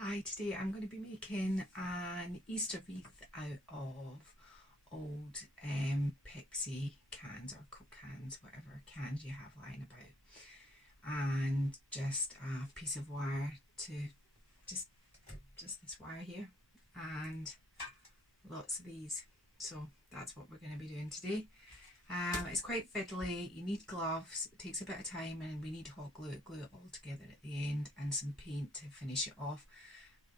Hi, today I'm going to be making an Easter wreath out of old Pepsi cans or Coke cans, whatever cans you have lying about, and just a piece of wire to just this wire here and lots of these. So that's what we're going to be doing today. It's quite fiddly, you need gloves, it takes a bit of time, and we need hot glue it all together at the end and some paint to finish it off.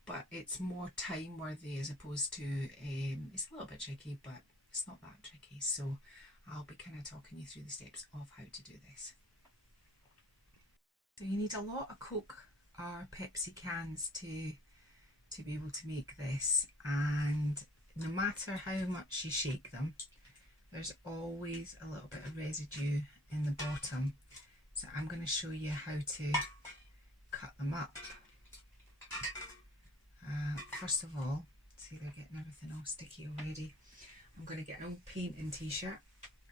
But it's more time worthy as opposed to, it's a little bit tricky, but it's not that tricky. So I'll be kind of talking you through the steps of how to do this. So you need a lot of Coke or Pepsi cans to be able to make this, and no matter how much you shake them, there's always a little bit of residue in the bottom. So I'm going to show you how to cut them up. First of all, see, they're getting everything all sticky already. I'm going to get an old painting t-shirt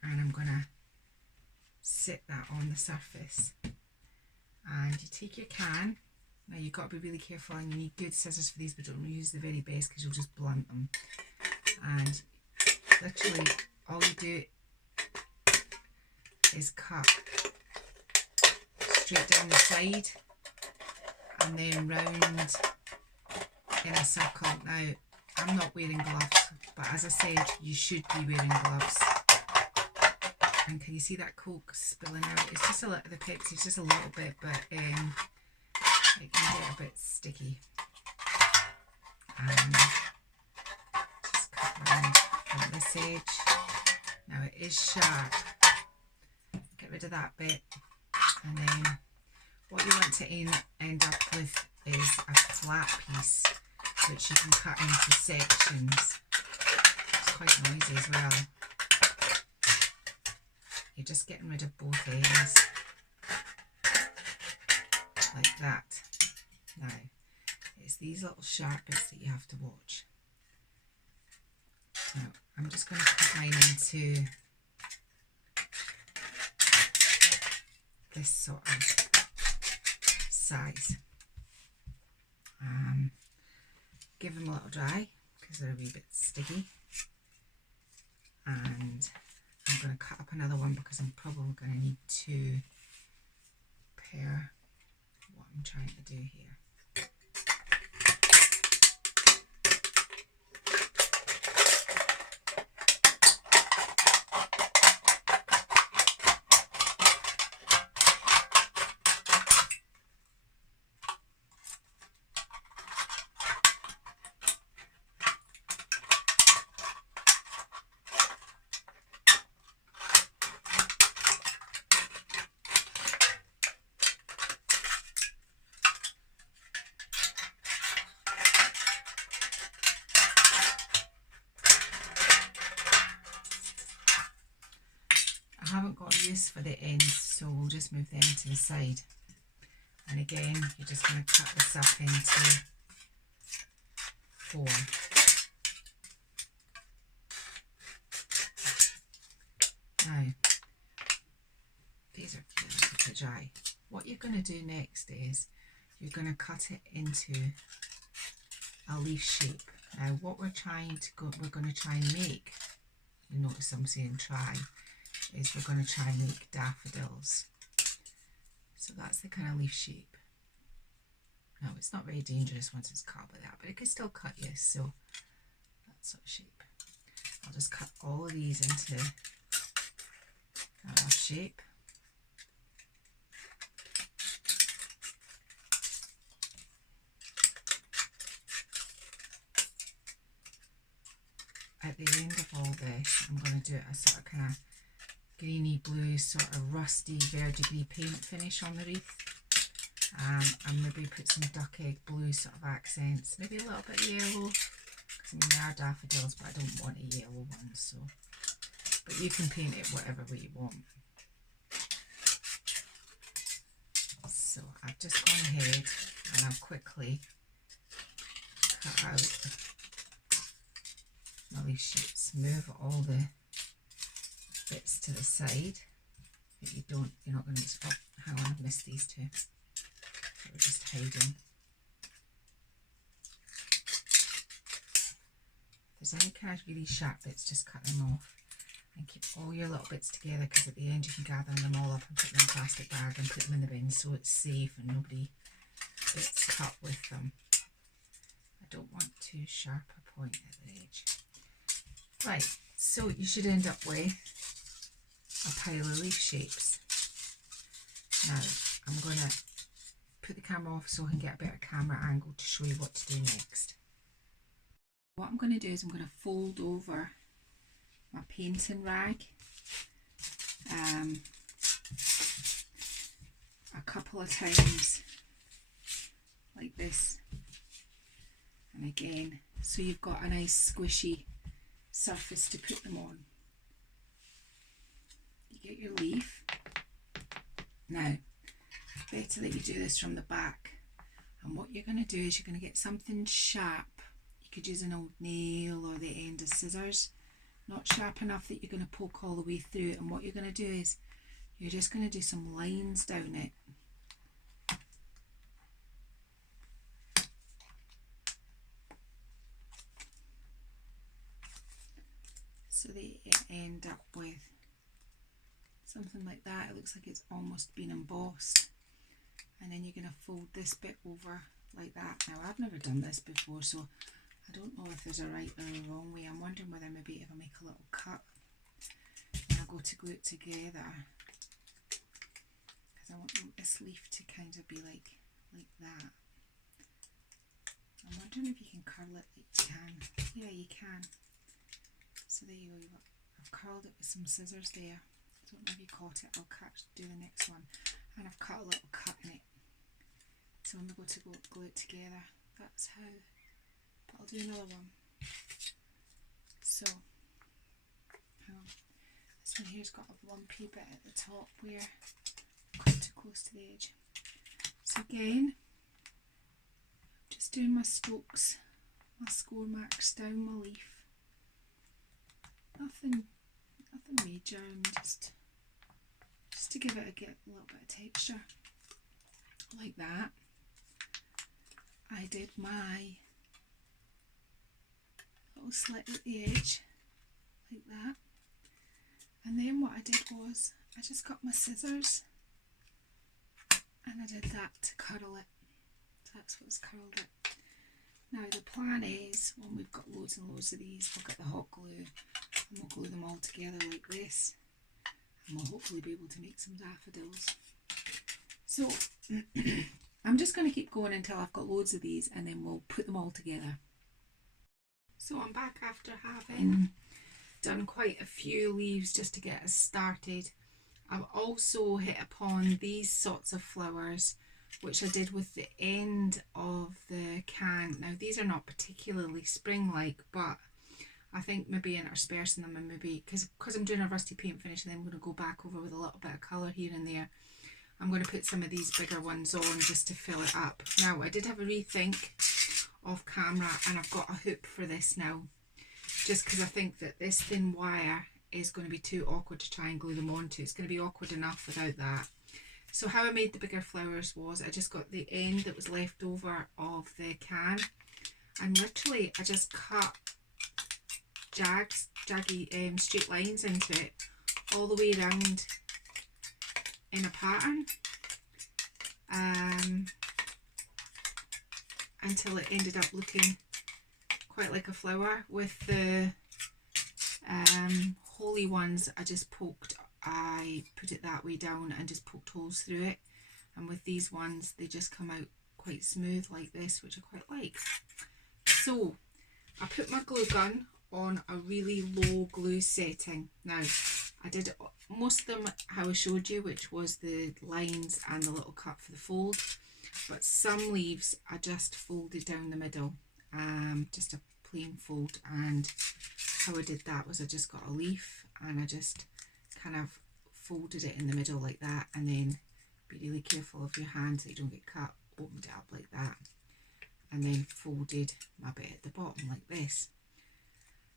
and I'm going to sit that on the surface. And you take your can. Now you've got to be really careful, and you need good scissors for these, but don't use the very best because you'll just blunt them. And literally all you do is cut straight down the side and then round in a circle. Now I'm not wearing gloves, but as I said, you should be wearing gloves. And can you see that Coke spilling out? It's just a little, the Pepsi, it's just a little bit, but it can get a bit sticky. And just cut around from this edge. Now it is sharp. Get rid of that bit, and then what you want to end up with is a flat piece which you can cut into sections. It's quite noisy as well. You're just getting rid of both ends like that. Now it's these little sharp bits that you have to watch. Now I'm just going to put mine into this sort of size. Give them a little dry because they're a wee bit sticky, and I'm going to cut up another one because I'm probably going to need two per what I'm trying to do here. I haven't got use for the ends, so we'll just move them to the side. And again, you're just going to cut this up into 4. Now, these are a bit dry. What you're going to do next is you're going to cut it into a leaf shape. Now, what we're going to try and make, you notice I'm saying try, is we're going to try and make daffodils. So that's the kind of leaf shape. Now it's not very dangerous once it's cut like that, but it can still cut you, so that sort of shape. I'll just cut all of these into a rough shape. At the end of all this, I'm going to do a sort of kind of greeny blue, sort of rusty verdigris paint finish on the wreath, and maybe put some duck egg blue sort of accents, maybe a little bit yellow, because I mean they are daffodils, but I don't want a yellow one, so, but you can paint it whatever way you want. So I've just gone ahead and I've quickly cut out my leaf shapes, move all the bits to the side that you're not going to miss. Oh, hang on, I've missed these two. They were just hiding. If there's any kind of really sharp bits, just cut them off. And keep all your little bits together, because at the end you can gather them all up and put them in a plastic bag and put them in the bin so it's safe and nobody gets cut with them. I don't want too sharp a point at the edge. Right, so you should end up with a pile of leaf shapes. Now I'm going to put the camera off so I can get a better camera angle to show you what to do next. What I'm going to do is I'm going to fold over my painting rag a couple of times like this, and again, so you've got a nice squishy surface to put them on. You get your leaf. Now, better that you do this from the back, and what you're going to do is you're going to get something sharp. You could use an old nail or the end of scissors. Not sharp enough that you're going to poke all the way through it, and what you're going to do is you're just going to do some lines down it. So that you end up with something like that. It looks like it's almost been embossed, and then you're going to fold this bit over like that. Now I've never done this before, so I don't know if there's a right or a wrong way. I'm wondering whether maybe if I make a little cut and I go to glue it together, because I want this leaf to kind of be like that. I'm wondering if you can curl it like you can. Yeah, you can. So there you go. I've curled it with some scissors there. I don't know if you caught it. I'll do the next one. And I've cut a little cut in it. So when we go to glue it together, that's how. But I'll do another one. So this one here's got a lumpy bit at the top where I've got too close to the edge. So again, just doing my strokes, my score marks down my leaf. Nothing major, and just to give it a little bit of texture, like that. I did my little slit at the edge, like that. And then what I did was I just got my scissors and I did that to curl it. So that's what's curled it. Now the plan is, when we've got loads and loads of these, we'll get the hot glue and we'll glue them all together like this, and we'll hopefully be able to make some daffodils. So I'm just going to keep going until I've got loads of these, and then we'll put them all together. So I'm back after having done quite a few leaves just to get us started. I've also hit upon these sorts of flowers, which I did with the end of the can. Now these are not particularly spring-like, but I think maybe interspersing them, and maybe because I'm doing a rusty paint finish, and then I'm going to go back over with a little bit of colour here and there, I'm going to put some of these bigger ones on just to fill it up. Now I did have a rethink off camera, and I've got a hoop for this now, just because I think that this thin wire is going to be too awkward to try and glue them onto. It's going to be awkward enough without that. So how I made the bigger flowers was I just got the end that was left over of the can, and literally I just cut jaggy straight lines into it all the way around in a pattern, until it ended up looking quite like a flower. With the holy ones, I put it that way down and just poked holes through it, and with these ones they just come out quite smooth like this, which I quite like. So I put my glue gun on a really low glue setting. Now I did most of them how I showed you, which was the lines and the little cut for the fold, but some leaves I just folded down the middle, just a plain fold. And how I did that was I just got a leaf and I just kind of folded it in the middle like that, and then be really careful of your hands so you don't get cut. Opened it up like that, and then folded my bit at the bottom like this.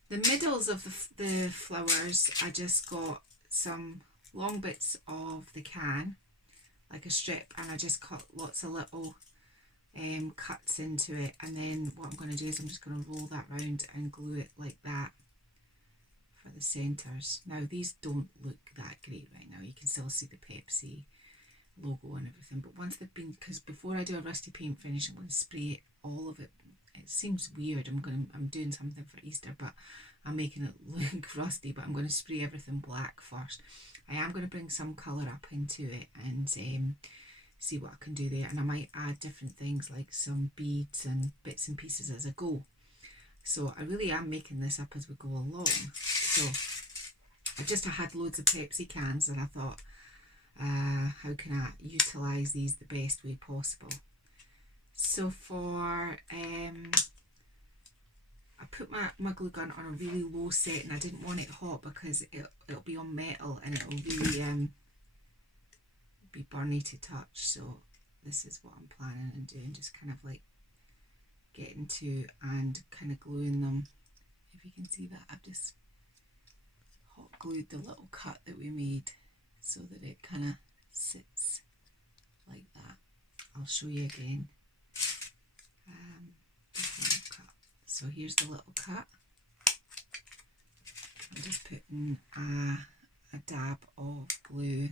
The middles of the flowers, I just got some long bits of the can, like a strip, and I just cut lots of little cuts into it, and then what I'm going to do is I'm just going to roll that round and glue it like that for the centres. Now these don't look that great right now, you can still see the Pepsi logo and everything, but once they've been, because before I do a rusty paint finish I'm going to spray all of it. It seems weird, I'm doing something for Easter but I'm making it look rusty, but I'm going to spray everything black first. I am going to bring some colour up into it and see what I can do there, and I might add different things like some beads and bits and pieces as I go. So I really am making this up as we go along. So I had loads of Pepsi cans and I thought, how can I utilise these the best way possible? So for I put my glue gun on a really low setting. I didn't want it hot because it'll be on metal and it'll really be burny to touch. So this is what I'm planning on doing, just kind of like getting to and kind of gluing them. If you can see that, I've just hot glued the little cut that we made so that it kind of sits like that. I'll show you again. So here's the little cut. I'm just putting a dab of glue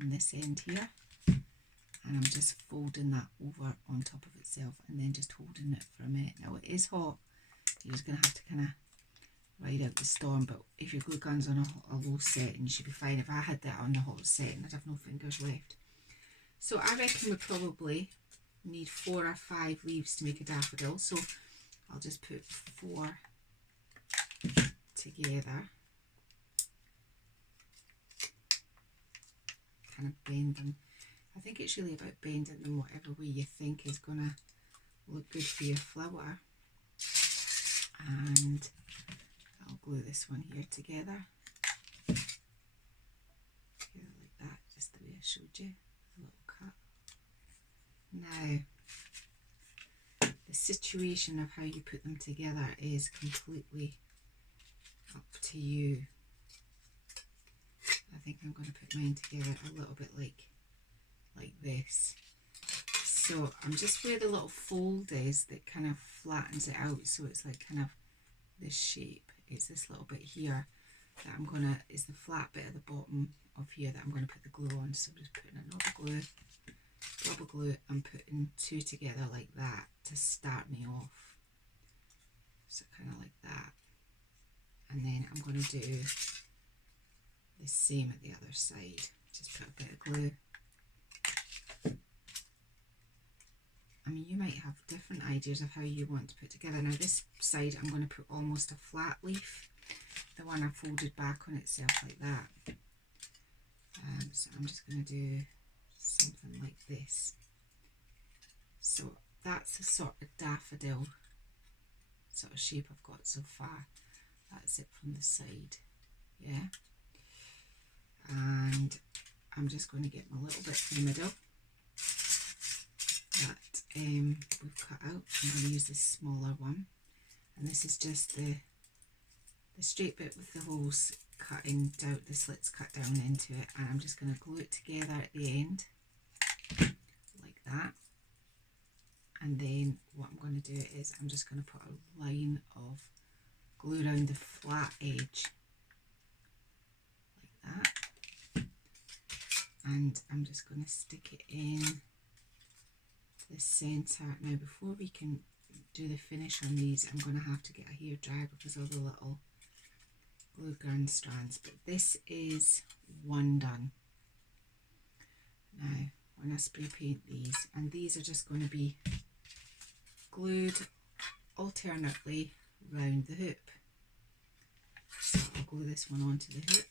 on this end here, and I'm just folding that over on top of itself and then just holding it for a minute. Now it is hot, you're just going to have to kind of ride out the storm, but if your glue gun's on a low setting you should be fine. If I had that on the hot setting I'd have no fingers left. So I reckon we probably need 4 or 5 leaves to make a daffodil, so I'll just put 4 together, kind of bend them. I think it's really about bending them whatever way you think is going to look good for your flower. And I'll glue this one here together like that, just the way I showed you, a little cut. Now the situation of how you put them together is completely up to you. I think I'm going to put mine together a little bit like this. So I'm just where the little fold is that kind of flattens it out, so it's like kind of this shape. It's this little bit here that I'm going to, is the flat bit at the bottom of here that I'm going to put the glue on. So I'm just putting another glue, glue, and putting 2 together like that to start me off. So kind of like that. And then I'm going to do the same at the other side. Just put a bit of glue. I mean, you might have different ideas of how you want to put together. Now this side I'm going to put almost a flat leaf, the one I folded back on itself like that. So I'm just going to do something like this. So that's the sort of daffodil sort of shape I've got so far. That's it from the side, yeah. And I'm just going to get my little bit in the middle that we've cut out. I'm going to use this smaller one, and this is just the straight bit with the holes cutting down, the slits cut down into it, and I'm just going to glue it together at the end like that. And then what I'm going to do is I'm just going to put a line of glue around the flat edge like that, and I'm just going to stick it in the centre. Now before we can do the finish on these, I'm going to have to get a hairdryer because of the little glue gun strands, but this is one done. Now when I spray paint these, and these are just going to be glued alternately round the hoop. So I'll glue this one onto the hoop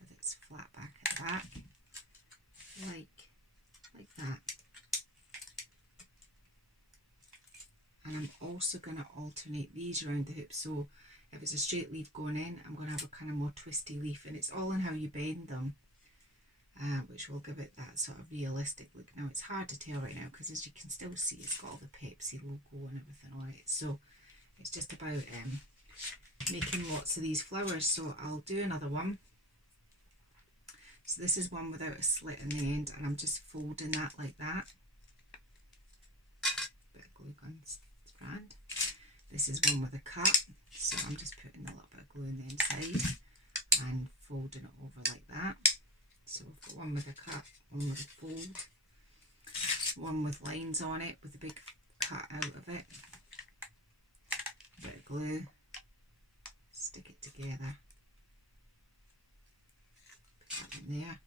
with its flat back at the back, like that. And I'm also going to alternate these around the hoop, so if it's a straight leaf going in, I'm going to have a kind of more twisty leaf, and it's all in how you bend them, which will give it that sort of realistic look. Now it's hard to tell right now because as you can still see it's got all the Pepsi logo and everything on it, so it's just about making lots of these flowers. So I'll do another one. So this is one without a slit in the end, and I'm just folding that like that. glue gun brand. This is one with a cut, so I'm just putting a little bit of glue in the inside and folding it over like that. So we've got one with a cut, one with a fold, one with lines on it with a big cut out of it. A bit of glue, stick it together, put that in there,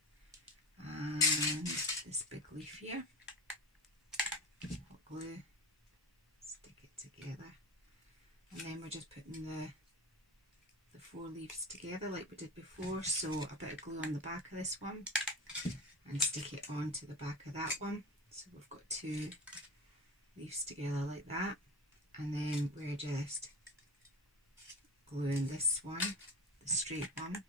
and this big leaf here, hot glue, stick it together, and then we're just putting the 4 leaves together like we did before. So a bit of glue on the back of this one and stick it onto the back of that one. So we've got 2 leaves together like that, and then we're just gluing this one, the straight one,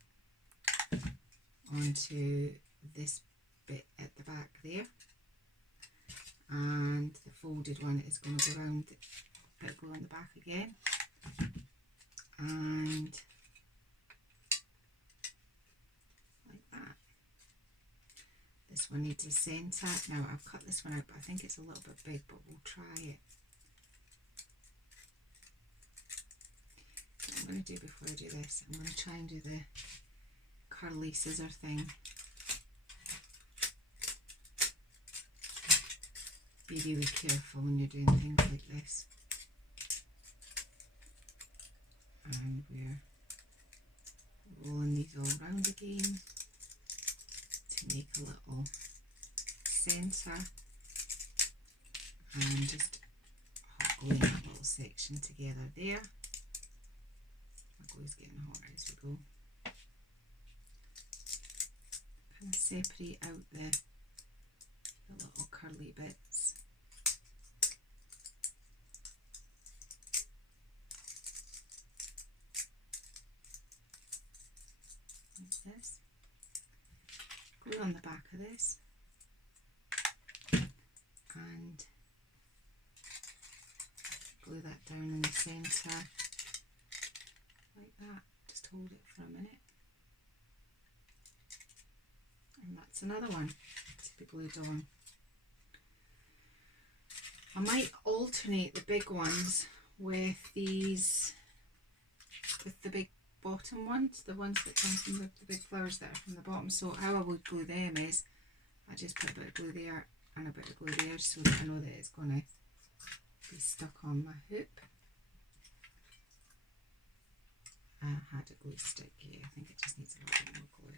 onto this bit at the back there, and the folded one is going to go around, a bit of glue on the back again, and like that. This one needs a centre. Now I've cut this one out, but I think it's a little bit big, but we'll try it. What I'm going to do before I do this, I'm going to try and do the curly scissor thing. Be really careful when you're doing things like this. And we're rolling these all around again to make a little centre, and just hot gluing that little section together there. My glue's getting hotter as we go. Kind of separate out the little curly bits. Like this. Glue on the back of this, and glue that down in the centre like that. Just hold it for a minute, and that's another one to be glued on. I might alternate the big ones with these, with the big bottom ones, the ones that come from the big flowers that are from the bottom. So how I would glue them is I just put a bit of glue there and a bit of glue there, so that I know that it's going to be stuck on my hoop. I had a glue stick here. I think it just needs a little bit more glue.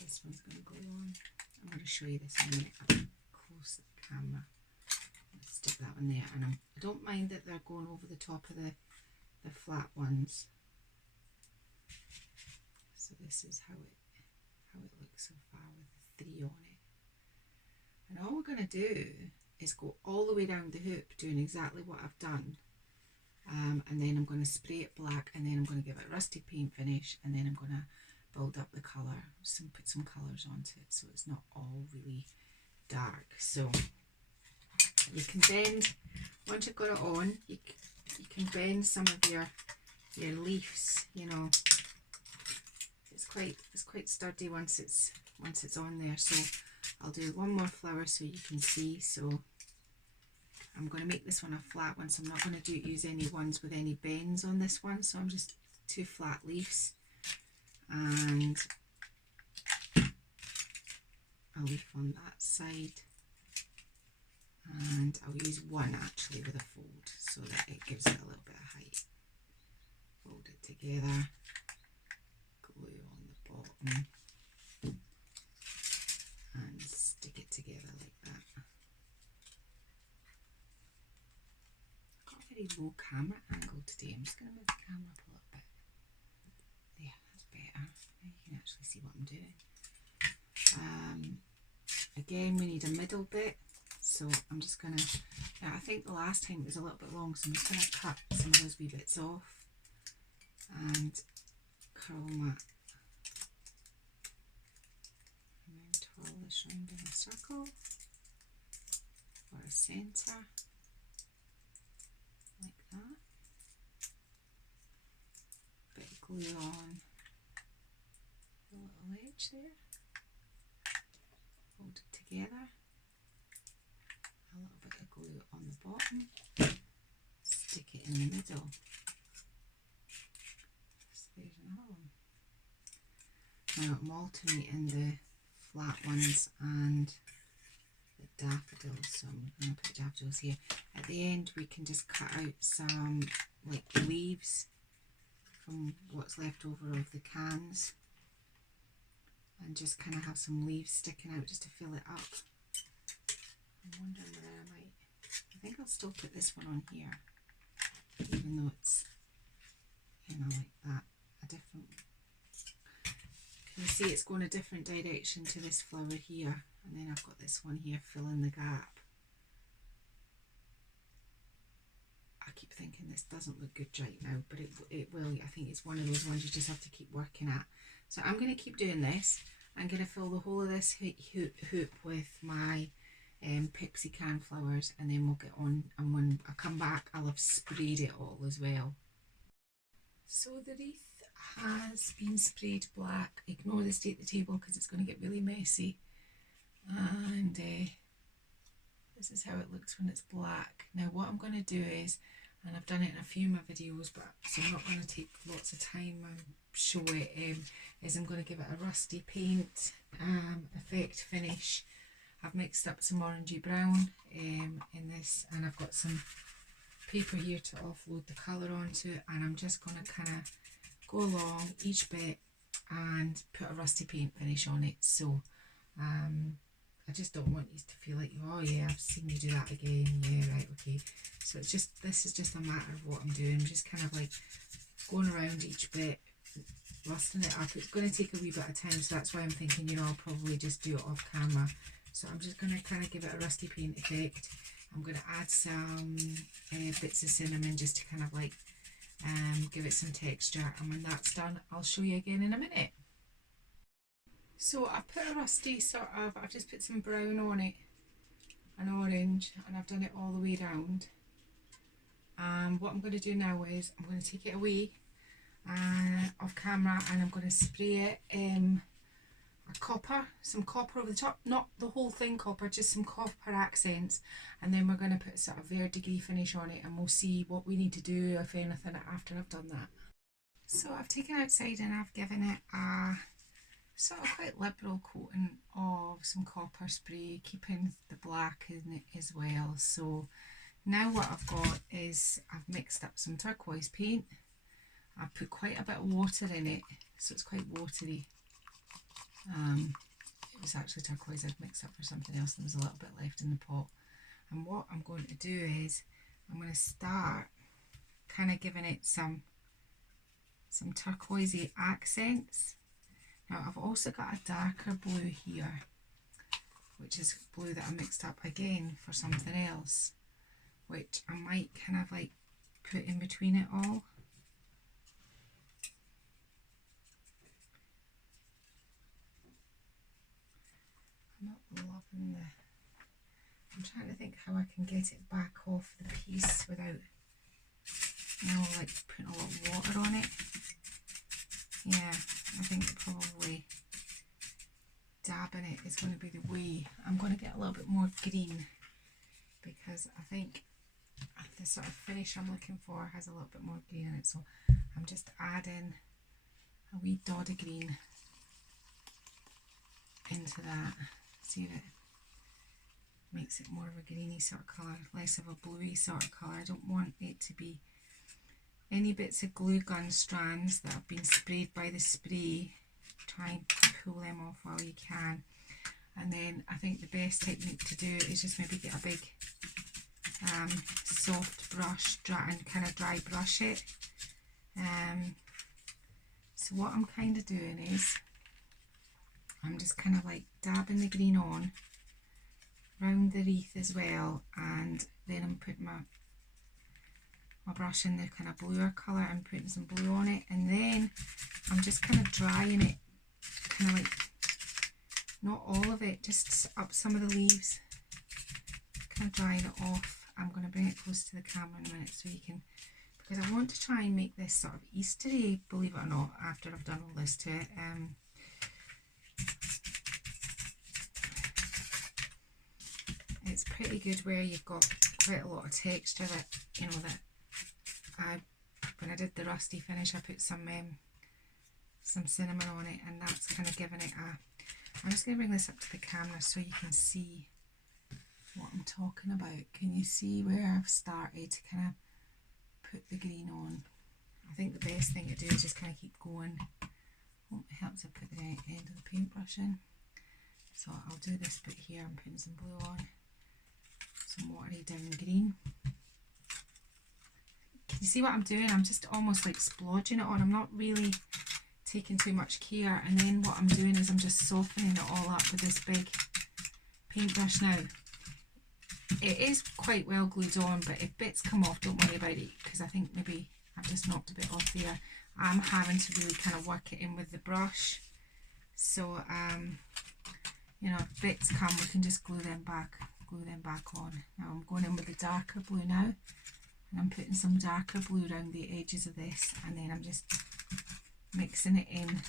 This one's going to go on. I'm going to show you this in a minute up close at the camera. Let's stick that one there, and I don't mind that they're going over the top of the flat ones. So this is how it looks so far with the 3 on it. And all we're going to do is go all the way down the hoop doing exactly what I've done. And then I'm going to spray it black, and then I'm going to give it a rusty paint finish, and then I'm going to build up the colour, put some colours onto it so it's not all really dark. So you can bend, once you've got it on, you can bend some of your leaves, you know. It's quite sturdy once it's on there. So I'll do one more flower so you can see. So I'm going to make this one a flat one, so I'm not going to use any ones with any bends on this one. So I'm just 2 flat leaves, and a leaf on that side, and I'll use one actually with a fold so that it gives it a little bit of height. Fold it together, glue on the bottom, and stick it together like that. I've got a very low camera angle today. I'm just going to move the camera up a little bit. There, that's better. Now you can actually see what I'm doing. Again, we need a middle bit, so I'm just going to, I think the last time it was a little bit long, so I'm just going to cut some of those wee bits off and curl that, and then twirl this round in a circle for a centre, like that. glue on the little edge there, hold it together, a little bit of glue on the bottom, stick it in the middle. So there's another one. Now I'm alternating the flat ones and the daffodils, so I'm going to put daffodils here. At the end we can just cut out some like leaves from what's left over of the cans and just kind of have some leaves sticking out just to fill it up. I'm wondering whether I think I'll still put this one on here, even though it's, you know, like that, a different, can you see it's going a different direction to this flower here, and then I've got this one here filling the gap. I keep thinking this doesn't look good right now, but it will. I think it's one of those ones you just have to keep working at. So I'm going to keep doing this. I'm going to fill the whole of this hoop with my Pepsi can flowers, and then we'll get on, and when I come back I'll have sprayed it all as well. So the wreath has been sprayed black. Ignore the state of the table because it's going to get really messy, and this is how it looks when it's black. Now what I'm going to do is, and I've done it in a few of my videos, but so I'm not going to take lots of time and show it, is I'm going to give it a rusty paint effect finish. I've mixed up some orangey brown in this, and I've got some paper here to offload the colour onto, and I'm just going to kind of go along each bit and put a rusty paint finish on it. So I just don't want you to feel like, oh yeah, I've seen you do that again, yeah, right, okay. So it's just, this is just a matter of what I'm doing. I'm just kind of like going around each bit, rusting it up. It's going to take a wee bit of time, so that's why I'm thinking, you know, I'll probably just do it off camera. So I'm just going to kind of give it a rusty paint effect. I'm going to add some bits of cinnamon just to kind of like give it some texture, and when that's done I'll show you again in a minute. So I've put a rusty I've just put some brown on it, an orange, and I've done it all the way around. What I'm going to do now is I'm going to take it away off camera, and I'm going to spray it some copper over the top, not the whole thing copper, just some copper accents, and then we're going to put sort of verdigris finish on it, and we'll see what we need to do, if anything, after I've done that. So I've taken outside and I've given it a sort of quite liberal coating of some copper spray, keeping the black in it as well. So now what I've got is I've mixed up some turquoise paint. I've put quite a bit of water in it, so it's quite watery. It was actually turquoise I'd mixed up for something else, and there was a little bit left in the pot. And what I'm going to do is I'm going to start kind of giving it some turquoisey accents. Now I've also got a darker blue here, which is blue that I mixed up again for something else, which I might kind of like put in between it all. I'm not loving I'm trying to think how I can get it back off the piece without, you know, like putting a lot of water on it. Yeah, I think probably dabbing it is going to be the way. I'm going to get a little bit more green, because I think the sort of finish I'm looking for has a little bit more green in it. So I'm just adding a wee dot of green into that. See if it makes it more of a greeny sort of colour, less of a bluey sort of colour. I don't want it to be any bits of glue gun strands that have been sprayed by the spray. Try and pull them off while you can. And then I think the best technique to do is just maybe get a big soft brush and kind of dry brush it. So what I'm kind of doing is I'm just kind of like dabbing the green on round the wreath as well, and then I'm putting my brush in the kind of bluer colour and putting some blue on it, and then I'm just kind of drying it, kind of like, not all of it, just up some of the leaves, kind of drying it off. I'm going to bring it close to the camera in a minute so you can because I want to try and make this sort of Eastery, believe it or not, after I've done all this to it. It's pretty good where you've got quite a lot of texture that, you know, that when I did the rusty finish, I put some cinnamon on it, and that's kind of giving it a... I'm just going to bring this up to the camera so you can see what I'm talking about. Can you see where I've started to kind of put the green on? I think the best thing to do is just kind of keep going. Oh, it helps I put the end of the paintbrush in. So I'll do this bit here. I'm putting some blue on, some watery down green. Can you see what I'm doing? I'm just almost like splodging it on. I'm not really taking too much care, and then what I'm doing is I'm just softening it all up with this big paintbrush. Now it is quite well glued on, but if bits come off, don't worry about it, because I think maybe I've just knocked a bit off there. I'm having to really kind of work it in with the brush, so you know, if bits come, we can just glue them back on. Now I'm going in with the darker blue now, and I'm putting some darker blue around the edges of this, and then I'm just mixing it in,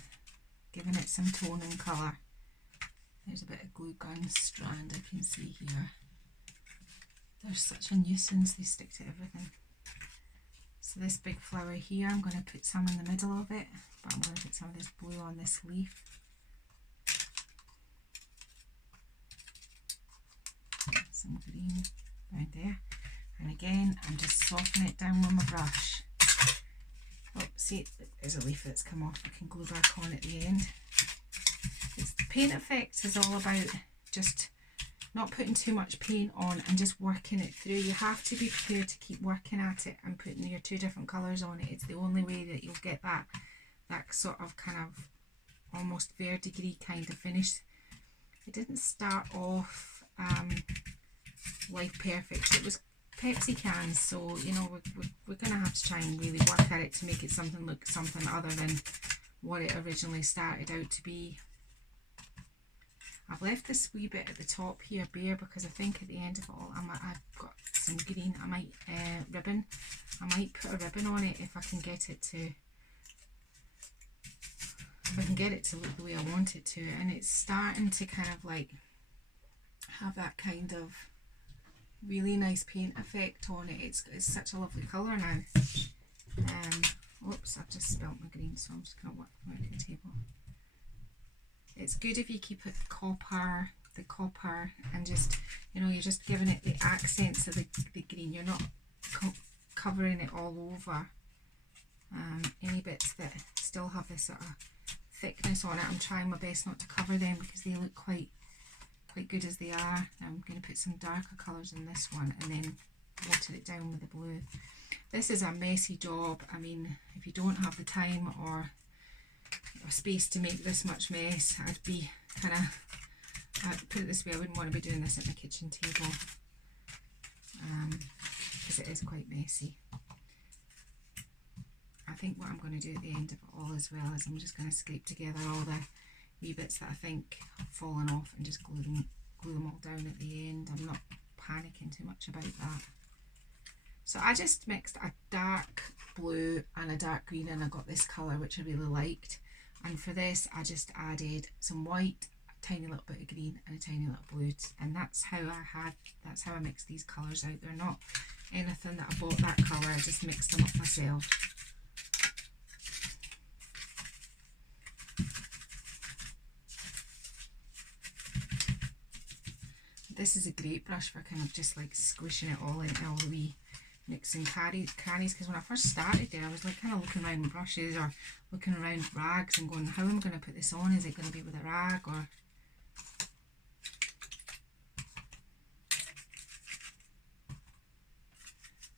giving it some tone and colour. There's a bit of glue gun strand I can see here. They're such a nuisance, they stick to everything. So this big flower here, I'm going to put some in the middle of it, but I'm going to put some of this blue on this leaf. Some green around there. And again, I'm just softening it down with my brush. Oh, see, there's a leaf that's come off. I can glue back on at the end. The paint effect is all about just not putting too much paint on and just working it through. You have to be prepared to keep working at it and putting your two different colours on it. It's the only way that you'll get that sort of kind of almost verdigris kind of finish. It didn't start off life perfect. It was Pepsi cans, so you know we're going to have to try and really work at it to make it something look something other than what it originally started out to be. I've left this wee bit at the top here bare because I think at the end of it all I've got some green. I might ribbon. I might put a ribbon on it if I can get it to look the way I want it to, and it's starting to kind of like have that kind of really nice paint effect on it. It's such a lovely colour now. Oops, I've just spilt my green, so I'm just going to work the table. It's good if you keep it the copper, and just, you know, you're just giving it the accents of the green. You're not covering it all over. Any bits that still have this sort of thickness on it, I'm trying my best not to cover them because they look quite good as they are. Now I'm going to put some darker colours in this one and then water it down with the blue. This is a messy job. I mean, if you don't have the time or space to make this much mess, I'd be kind of, put it this way, I wouldn't want to be doing this at my kitchen table because it is quite messy. I think what I'm going to do at the end of it all as well is I'm just going to scrape together all the wee bits that I think have fallen off and just glue them all down at the end. I'm not panicking too much about that. So I just mixed a dark blue and a dark green, and I got this colour which I really liked. And for this I just added some white, a tiny little bit of green and a tiny little blue, and that's how I mixed these colours out. They're not anything that I bought that colour, I just mixed them up myself. This is a great brush for kind of just like squishing it all into all the wee nooks and crannies, because when I first started there I was like kind of looking around brushes or looking around rags and going, how am I going to put this on? Is it going to be with a rag or...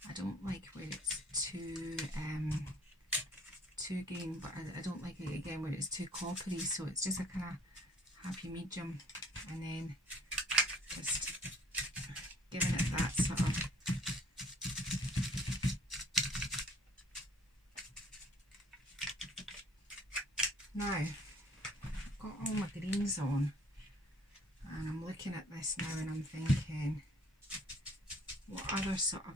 I don't like where it's too green, but I don't like it again where it's too coppery, so it's just a kind of happy medium, and then just giving it that sort of now. I've got all my greens on and I'm looking at this now and I'm thinking, what other sort of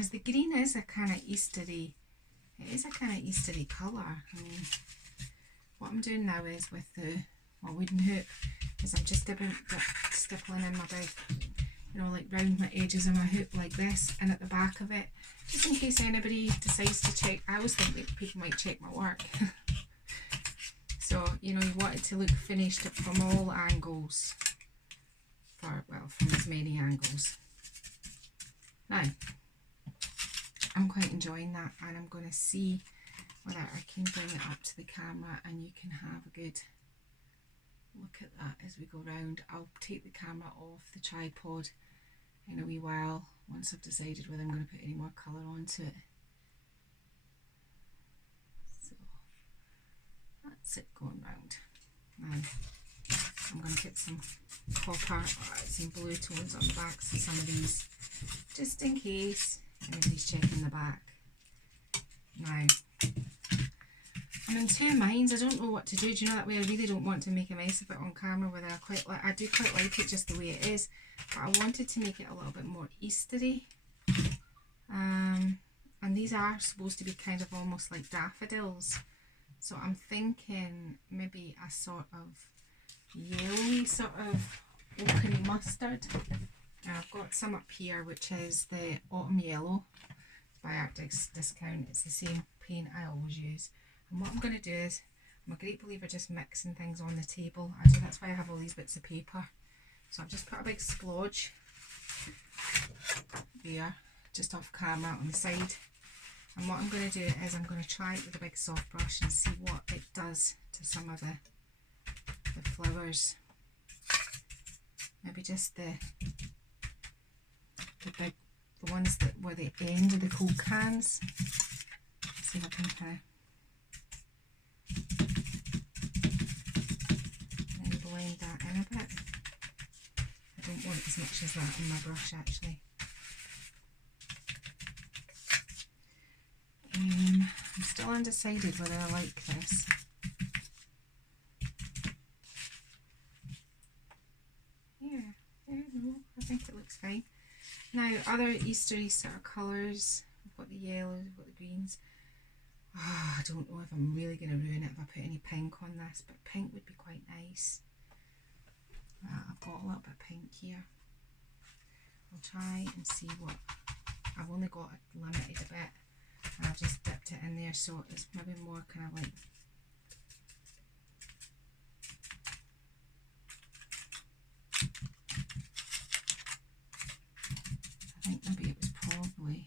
because the green is a kind of Eastery, it is a kind of Eastery colour. I mean, what I'm doing now is with my wooden hoop is I'm just stippling in my big, you know, like round my edges of my hoop like this, and at the back of it, just in case anybody decides to check. I always think that people might check my work. So, you know, you want it to look finished from all angles, from as many angles. Now, I'm quite enjoying that, and I'm going to see whether I can bring it up to the camera and you can have a good look at that as we go round. I'll take the camera off the tripod in a wee while once I've decided whether I'm going to put any more colour onto it. So that's it going round. Now I'm going to put some copper or some blue tones on the backs of some of these, just in case anybody's checking the back. Now, I'm in two minds. I don't know what to do. Do you know, that way I really don't want to make a mess of it on camera, whether I do quite like it just the way it is, but I wanted to make it a little bit more Eastery. And these are supposed to be kind of almost like daffodils. So I'm thinking maybe a sort of yellowy sort of oaken mustard. Now I've got some up here which is the autumn yellow by Arctic Discount. It's the same paint I always use. And what I'm going to do is, I'm a great believer just mixing things on the table. Actually, that's why I have all these bits of paper. So I've just put a big splodge there, just off camera on the side. And what I'm going to do is I'm going to try it with a big soft brush and see what it does to some of the flowers. Maybe just the ones that were the end of the Coke cans. Let's see if I can blend that in a bit. I don't want as much as that in my brush actually. I'm still undecided whether I like this. Yeah, no, I think it looks fine. Now, other Eastery sort of colours, we've got the yellows, we've got the greens. Oh, I don't know if I'm really going to ruin it if I put any pink on this, but pink would be quite nice. I've got a little bit of pink here. I'll try and see what, I've only got it limited a bit, and I've just dipped it in there, so it's maybe more kind of like, I think maybe it was probably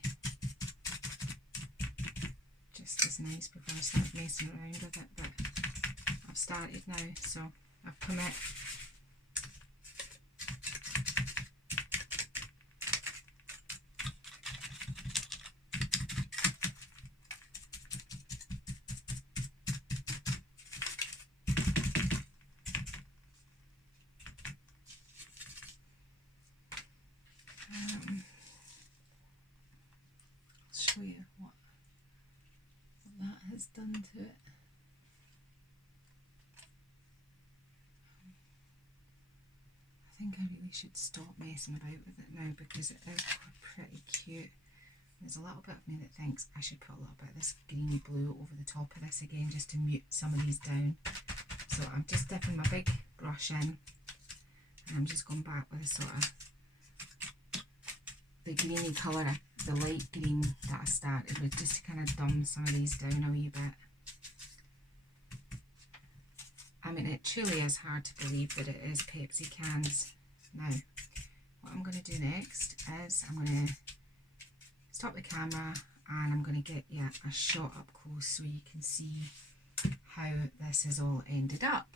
just as nice before I start messing around with it, but I've started now, so I've commit. Show you what that has done to it. I think I really should stop messing about with it now because it is pretty cute. There's a little bit of me that thinks I should put a little bit of this greeny blue over the top of this again just to mute some of these down. So I'm just dipping my big brush in and I'm just going back with a sort of the greeny colour, the light green that I started with, just to kind of dumb some of these down a wee bit. I mean, it truly is hard to believe that it is Pepsi cans. Now, what I'm going to do next is I'm going to stop the camera and I'm going to get you a shot up close so you can see how this has all ended up.